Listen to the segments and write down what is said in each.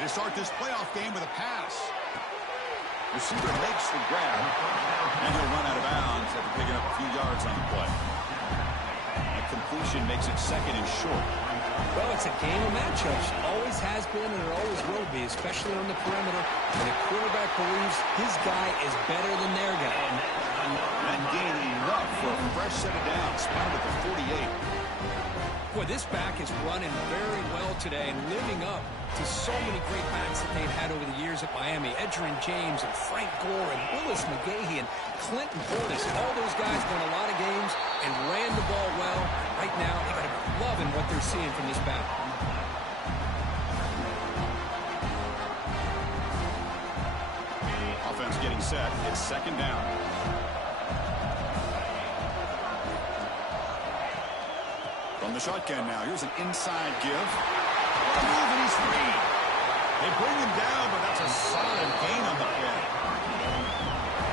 They start this playoff game with a pass. Receiver makes the grab, and he'll run out of bounds after picking up a few yards on the play. A completion makes it second and short. Well, it's a game of matchups. Always has been and it always will be, especially on the perimeter. And the quarterback believes his guy is better than their guy. And gaining enough for a fresh set of downs, spotted at the 48. Boy, this back is running very well today and living up to so many great backs that they've had over the years at Miami. Edgerrin James and Frank Gore and Willis McGahee and Clinton Portis. All those guys won a lot of games and ran the ball well. Right now, they got to be loving what they're seeing from this back. Offense getting set. It's second down. From the shotgun now, here's an inside give. A move and he's free. They bring him down, but that's a solid gain on the play.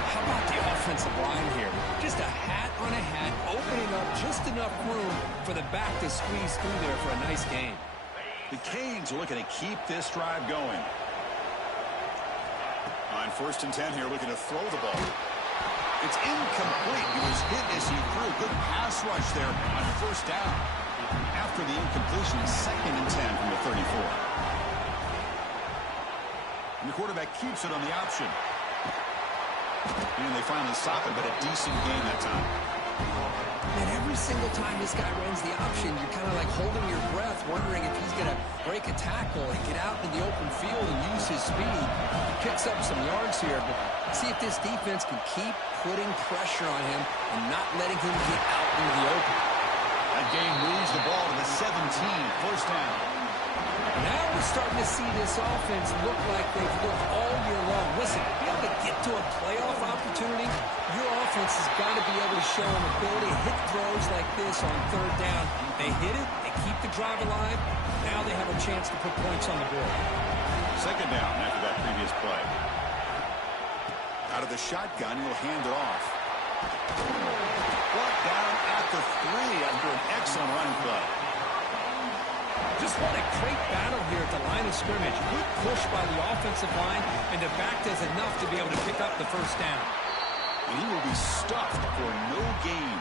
How about the offensive line here? Just a hat on a hat, opening up just enough room for the back to squeeze through there for a nice gain. The Canes are looking to keep this drive going. On 1st and 10 here, looking to throw the ball. It's incomplete. He was hit as he threw. Good pass rush there on 1st down. After the incompletion, 2nd and 10 from the 34. And the quarterback keeps it on the option. And they finally stop it, but a decent gain that time. And every single time this guy runs the option, you're kind of like holding your breath, wondering if he's going to break a tackle and get out in the open field and use his speed. He picks up some yards here, but see if this defense can keep putting pressure on him and not letting him get out into the open. That game moves the ball to the 17, 1st down. Now we're starting to see this offense look like they've looked all year long. Listen, to be able to get to a playoff opportunity, your offense has got to be able to show an ability to hit throws like this on 3rd down. They hit it, they keep the drive alive. Now they have a chance to put points on the board. 2nd down after that previous play. Out of the shotgun, he'll hand it off. Brought down at the 3 after an excellent running play. Just what a great battle here at the line of scrimmage. Good push by the offensive line, and the back does enough to be able to pick up the 1st down. And he will be stuffed for no gain.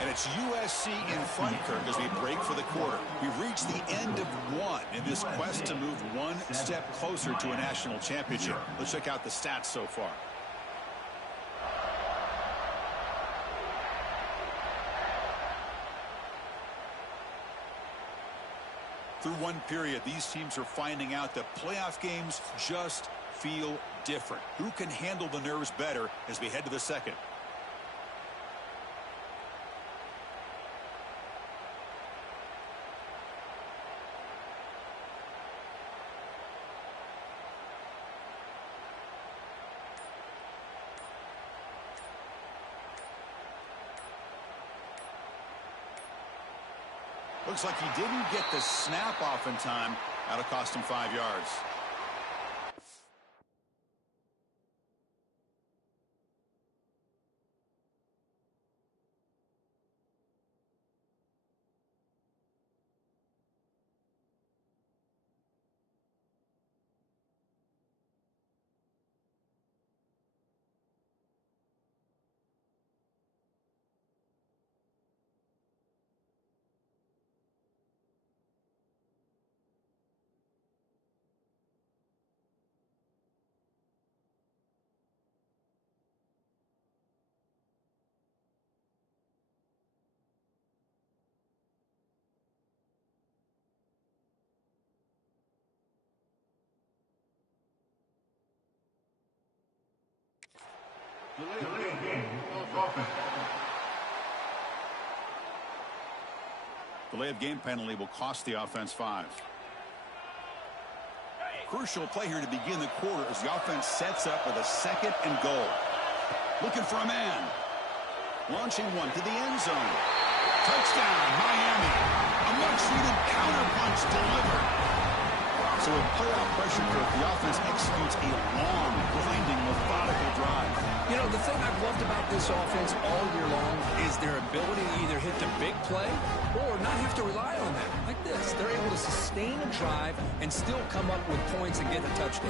And it's USC in front, Kirk, as we break for the quarter. We've reached the end of one in this quest to move one step closer to a national championship. Let's check out the stats so far. Through one period, these teams are finding out that playoff games just feel different. Who can handle the nerves better as we head to the second? Looks like he didn't get the snap off in time. That'll cost him 5 yards. Delay of game penalty will cost the offense 5. Crucial play here to begin the quarter as the offense sets up with a 2nd and goal. Looking for a man. Launching one to the end zone. Touchdown, Miami. A much-needed counterpunch delivered. So with playoff pressure, the offense executes a long, grinding, methodical drive. You know, the thing I've loved about this offense all year long is their ability to either hit the big play or not have to rely on that. Like this, they're able to sustain a drive and still come up with points and get a touchdown.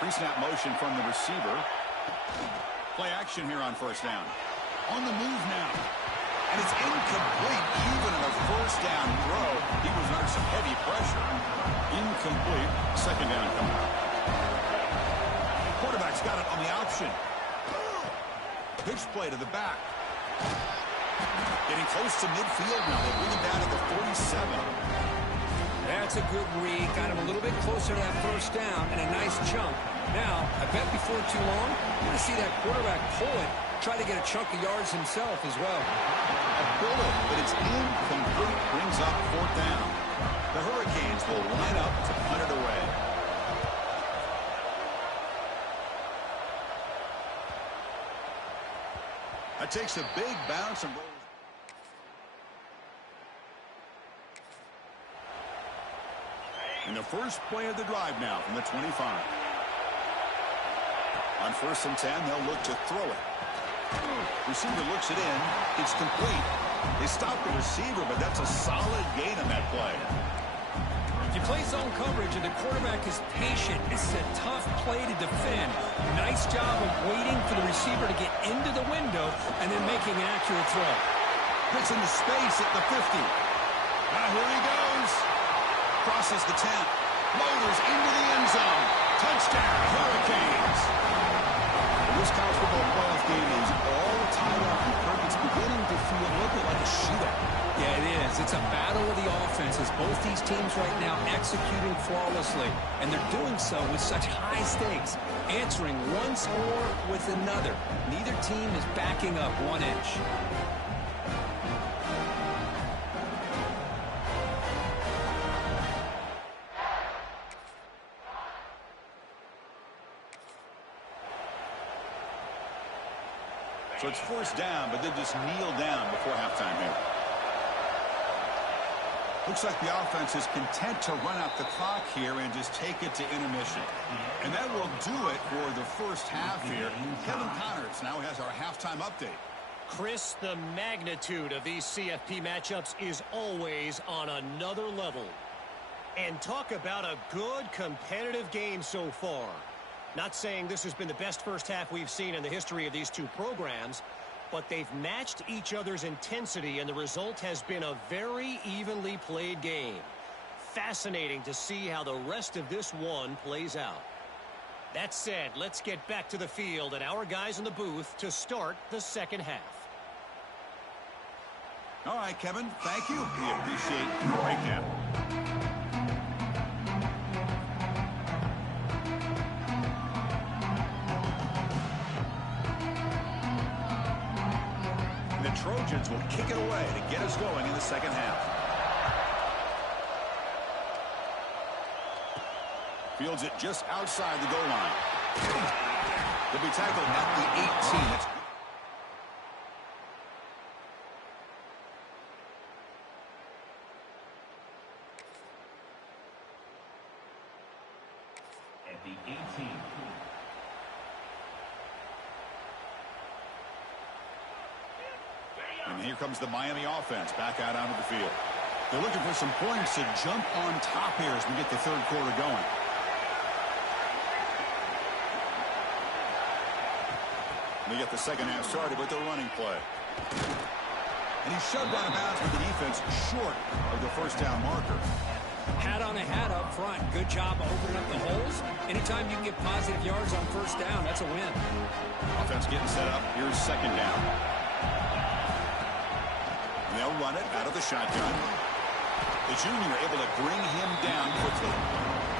Pre-snap motion from the receiver. Play action here on first down. On the move now. And it's incomplete. Even in a first down throw, he was under some heavy pressure. Incomplete. Second down coming up. Quarterback's got it on the option. Pitch play to the back. Getting close to midfield now. They bring him down to the 47. That's a good read. Got him a little bit closer to that first down and a nice chunk. Now, I bet before too long, you're going to see that quarterback pull it, try to get a chunk of yards himself as well. A bullet, but it's incomplete. Brings up fourth down. The Hurricanes will line up to punt it away. That takes a big bounce and rolls. In the first play of the drive now from the 25. On first and 10, they'll look to throw it. Receiver looks it in. It's complete. They stop the receiver, but that's a solid gain on that play. If you play zone coverage and the quarterback is patient, it's a tough play to defend. Nice job of waiting for the receiver to get into the window and then making an accurate throw. Puts into space at the 50. Now here he goes. Crosses the 10. Motors into the end zone. Touchdown, Hurricanes. This college football playoff game is all tied up, and Kirk, it's beginning to feel a little bit like a shootout. Yeah, it is. It's a battle of the offenses. Both these teams right now executing flawlessly, and they're doing so with such high stakes, answering one score with another. Neither team is backing up 1 inch. So it's first down, but they just kneel down before halftime here. Looks like the offense is content to run out the clock here and just take it to intermission. And that will do it for the first half here. Kevin Connors now has our halftime update. Chris, the magnitude of these CFP matchups is always on another level. And talk about a good competitive game so far. Not saying this has been the best first half we've seen in the history of these two programs, but they've matched each other's intensity, and the result has been a very evenly played game. Fascinating to see how the rest of this one plays out. That said, let's get back to the field and our guys in the booth to start the second half. All right, Kevin, thank you. We appreciate your breakdown. The Trojans will kick it away to get us going in the second half. Fields it just outside the goal line. They'll be tackled at the 18. That's at the 18. And here comes the Miami offense back out onto the field. They're looking for some points to jump on top here as we get the third quarter going. They get the second half started with the running play. And he's shoved out of bounds with the defense short of the first down marker. Hat on a hat up front. Good job of opening up the holes. Anytime you can get positive yards on first down, that's a win. Offense getting set up. Here's second down. And they'll run it out of the shotgun. The junior able to bring him down quickly.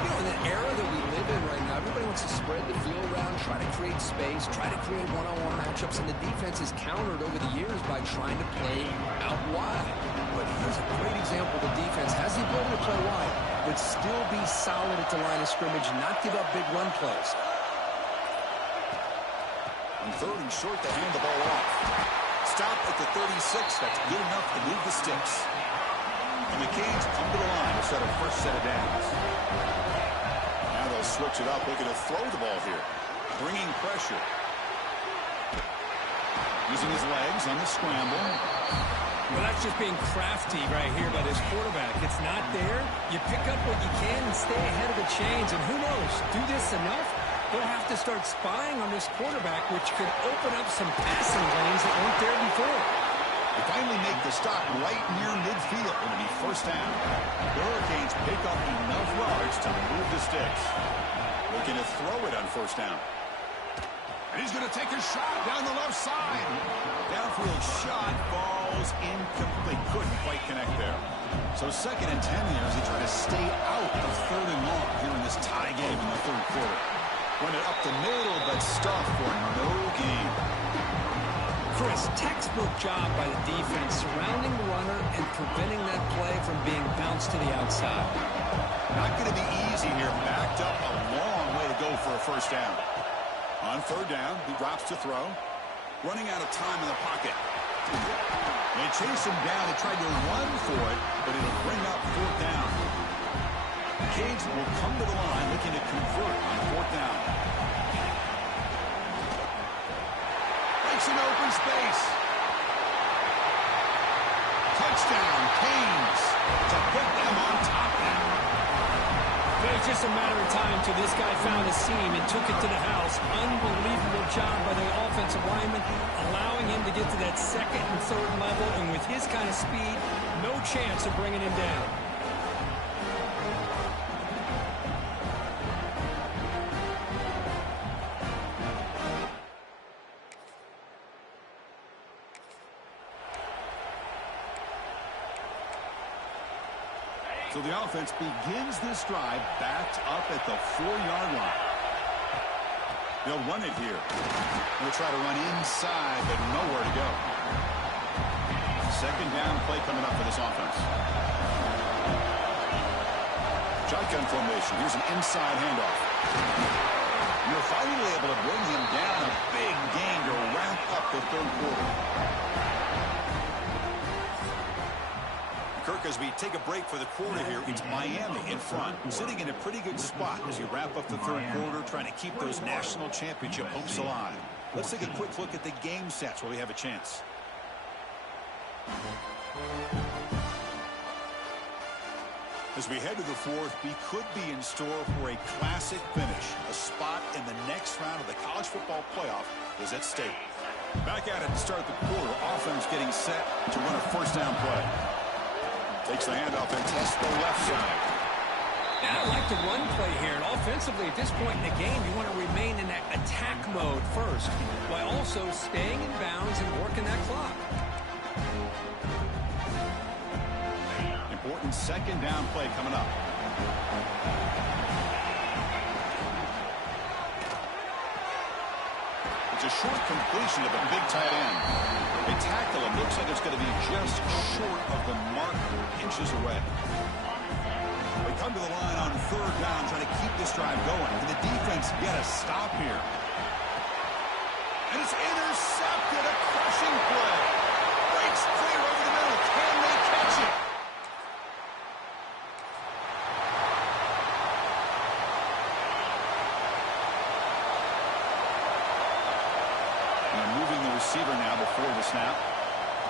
You know, in the era that we live in right now, everybody wants to spread the field around, try to create space, try to create one-on-one matchups, and the defense is countered over the years by trying to play out wide. But here's a great example. The defense has the ability to play wide, but still be solid at the line of scrimmage, not give up big run plays. On 3rd and short, they hand the ball off. Stop at the 36. That's good enough to move the sticks. And the Canes come to the line to set a first set of downs. Now they'll switch it up, looking to throw the ball here. Bringing pressure. Using his legs on the scramble. Well, that's just being crafty right here by this quarterback. It's not there. You pick up what you can and stay ahead of the chains. And who knows, do this enough, they'll have to start spying on this quarterback, which could open up some passing lanes that weren't there before. They finally make the stop right near midfield. It'll be first down. The Hurricanes pick up enough yards to move the sticks. Looking to throw it on first down. And he's going to take a shot down the left side. Downfield shot falls incomplete. Couldn't quite connect there. So 2nd and 10 here as they try to stay out of 3rd and long here in this tie game in the 3rd quarter. Run it up the middle, but stuff for no gain. Chris, textbook job by the defense surrounding the runner and preventing that play from being bounced to the outside. Not going to be easy here. Backed up a long way to go for a first down. On 3rd down, he drops to throw. Running out of time in the pocket. They chase him down. They tried to run for it, but it'll bring up 4th down. The Canes will come to the line looking to convert on 4th down. Breaks an open space. Touchdown, Canes, to put them on top now. It was just a matter of time until this guy found a seam and took it to the house. Unbelievable job by the offensive lineman, allowing him to get to that 2nd and 3rd level, and with his kind of speed, no chance of bringing him down. So the offense begins this drive backed up at the 4-yard line. They'll run it here. They'll try to run inside, but nowhere to go. 2nd down play coming up for this offense. Shotgun formation. Here's an inside handoff. You're finally able to bring him down. A big gain to wrap up the 3rd quarter. Kirk, as we take a break for the quarter here, it's Miami in front, sitting in a pretty good spot as you wrap up the 3rd quarter, trying to keep those national championship hopes alive. Let's take a quick look at the game sets where we have a chance. As we head to the 4th, we could be in store for a classic finish. A spot in the next round of the college football playoff is at stake. Back at it to start the quarter. Offense getting set to run a first down play. Takes the handoff and tests the left side. And I like the run play here. And offensively, at this point in the game, you want to remain in that attack mode first, while also staying in bounds and working that clock. Important 2nd down play coming up. It's a short completion of a big tight end. They tackle him. Looks like it's going to be just short of the mark, inches away. They come to the line on 3rd down, trying to keep this drive going. Can the defense get a stop here? And it's intercepted. A crushing play. Breaks clear over the middle. Can they catch it? Moving the receiver now before the snap.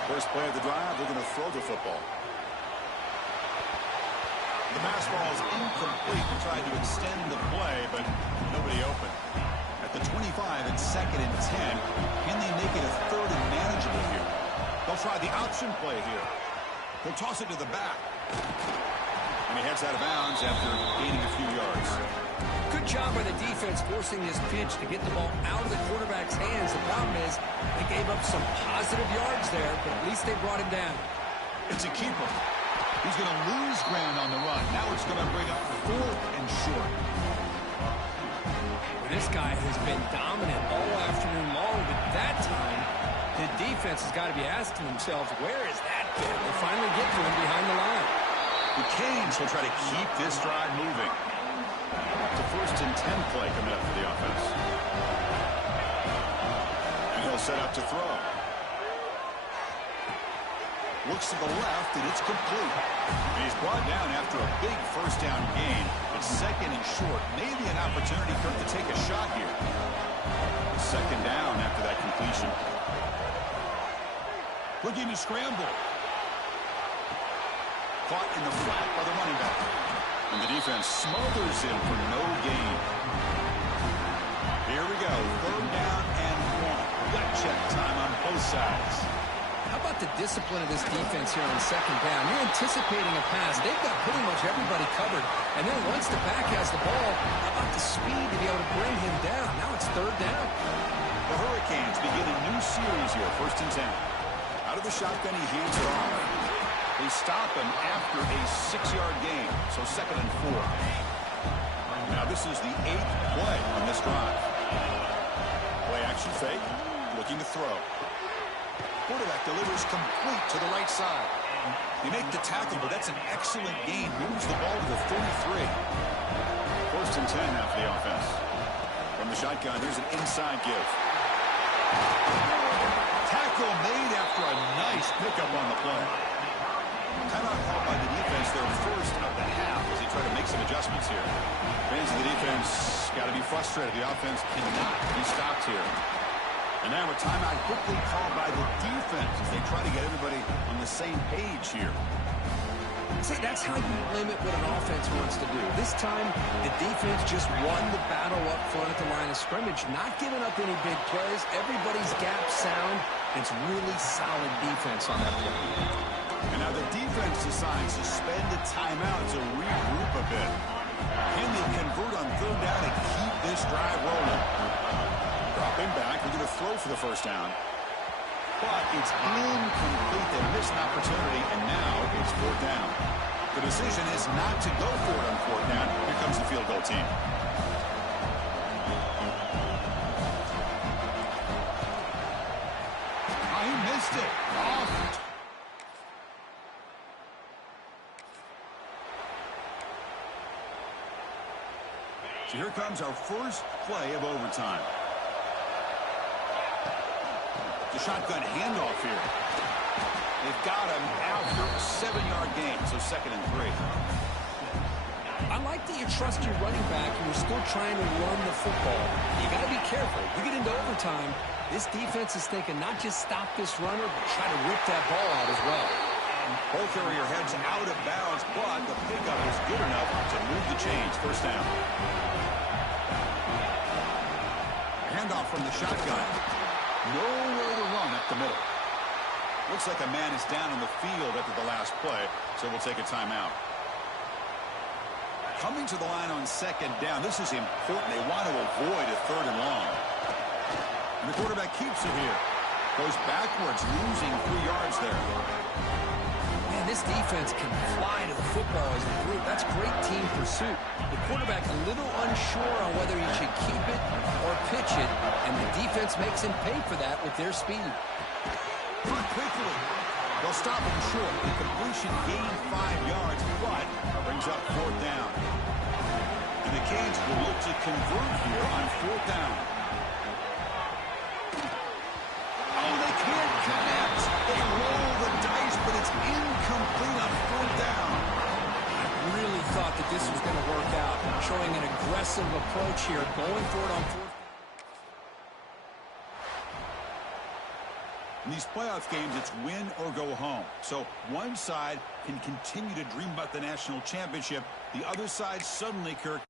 First play of the drive, they're going to throw the football. The pass ball is incomplete. They tried to extend the play, but nobody open. At the 25 and 2nd and 10, can they make it a 3rd and manageable here? They'll try the option play here. They'll toss it to the back. And he heads out of bounds after gaining a few yards. Good job by the defense forcing this pitch to get the ball out of the quarterback's hands. The problem is they gave up some positive yards there, but at least they brought him down. It's a keeper. He's going to lose ground on the run. Now it's going to bring up 4th and short. This guy has been dominant all afternoon long, but that time, the defense has got to be asking themselves, where is that been? They finally get to him behind the line. The Canes will try to keep this drive moving. It's a 1st and 10 play coming up for the offense. And he'll set up to throw. Looks to the left, and it's complete. And he's brought down after a big 1st down gain. It's 2nd and short. Maybe an opportunity for him to take a shot here. 2nd down after that completion. Looking to scramble. Caught in the flat by the running back. And the defense smothers him for no gain. Here we go. 3rd down and 1. Gut check time on both sides. How about the discipline of this defense here on 2nd down? You're anticipating a pass. They've got pretty much everybody covered. And then once the back has the ball, how about the speed to be able to bring him down? Now it's 3rd down. The Hurricanes begin a new series here, 1st and 10. Out of the shotgun, he hands it off. They stop him after a 6-yard gain, so 2nd and 4. Now this is the 8th play on this drive. Play action fake, looking to throw. Quarterback delivers complete to the right side. They make the tackle, but that's an excellent gain. Moves the ball to the 33. 1st and 10 now for the offense. From the shotgun, here's an inside give. Tackle made after a nice pickup on the play. Timeout called by the defense, their 1st of the half, as they try to make some adjustments here. Fans of the defense got to be frustrated. The offense cannot be stopped here. And now a timeout quickly called by the defense as they try to get everybody on the same page here. See, that's how you limit what an offense wants to do. This time, the defense just won the battle up front at the line of scrimmage, not giving up any big plays. Everybody's gap sound. It's really solid defense on that play. And now the defense decides to spend a timeout to regroup a bit. Can they convert on 3rd down and keep this drive rolling? Dropping back, we're going to throw for the 1st down. But it's incomplete. They missed an opportunity, and now it's 4th down. The decision is not to go for it on 4th down. Here comes the field goal team. He missed it. Off. So here comes our 1st play of overtime. The shotgun handoff here. They've got him after a 7-yard gain, so 2nd and 3. I like that you trust your running back and you're still trying to run the football. You got to be careful. You get into overtime, this defense is thinking not just stop this runner, but try to rip that ball out as well. Ball carrier heads out of bounds, but the pickup is good enough to move the chains. 1st down. Handoff from the shotgun. Nowhere to run up the middle. Looks like a man is down on the field after the last play, so we'll take a timeout. Coming to the line on 2nd down, this is important. They want to avoid a 3rd and long. And the quarterback keeps it here. Goes backwards, losing 3 yards there. Man, this defense can fly to the football as a group. That's great team pursuit. The quarterback a little unsure on whether he should keep it or pitch it, and the defense makes him pay for that with their speed. Quickly. They'll stop him short. The completion gained 5 yards, but brings up 4th down. And the Canes will look to convert here on 4th down. Oh, they can't connect. They roll the dice, but it's incomplete on 4th down. I really thought that this was going to work out, showing an aggressive approach here, going for it on 4th. In these playoff games, it's win or go home. So one side can continue to dream about the national championship. The other side suddenly, Kirk,